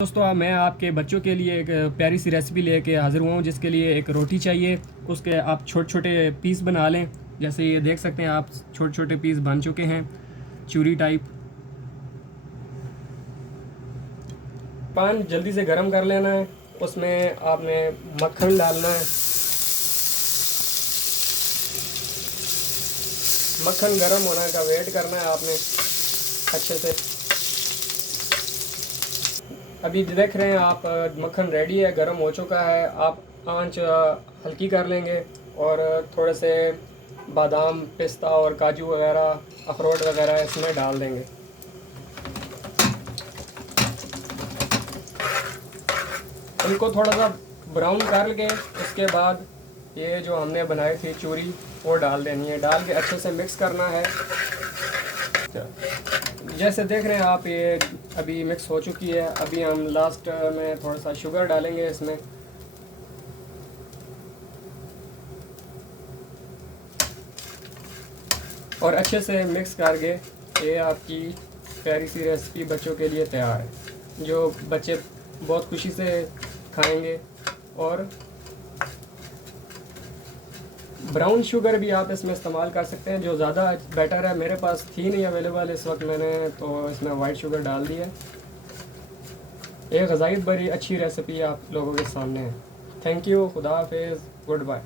दोस्तों मैं आपके बच्चों के लिए एक प्यारी सी रेसिपी लेके हाज़िर हुआ हूँ, जिसके लिए एक रोटी चाहिए। उसके आप छोटे छोटे पीस बना लें। जैसे ये देख सकते हैं आप, छोटे छोटे पीस बन चुके हैं चूरी टाइप। पान जल्दी से गर्म कर लेना है, उसमें आपने मक्खन डालना है। मक्खन गर्म होने का वेट करना है आपने अच्छे से। अभी देख रहे हैं आप, मक्खन रेडी है, गर्म हो चुका है। आप आंच हल्की कर लेंगे और थोड़े से बादाम, पिस्ता और काजू वगैरह, अखरोट वगैरह इसमें डाल देंगे। इनको थोड़ा सा ब्राउन कर के उसके बाद ये जो हमने बनाई थी चूरी वो डाल देनी है। डाल के अच्छे से मिक्स करना है। जैसे देख रहे हैं आप, ये अभी मिक्स हो चुकी है। अभी हम लास्ट में थोड़ा सा शुगर डालेंगे इसमें। और अच्छे से मिक्स करके ये आपकी प्यारी सी रेसिपी बच्चों के लिए तैयार है, जो बच्चे बहुत खुशी से खाएंगे। और ब्राउन शुगर भी आप इसमें इस्तेमाल कर सकते हैं, जो ज़्यादा बेटर है। मेरे पास थी नहीं अवेलेबल इस वक्त, मैंने तो इसमें वाइट शुगर डाल दी है। एक ग़िज़ाई बड़ी अच्छी रेसिपी आप लोगों के सामने है। थैंक यू, खुदा हाफिज़, गुड बाय।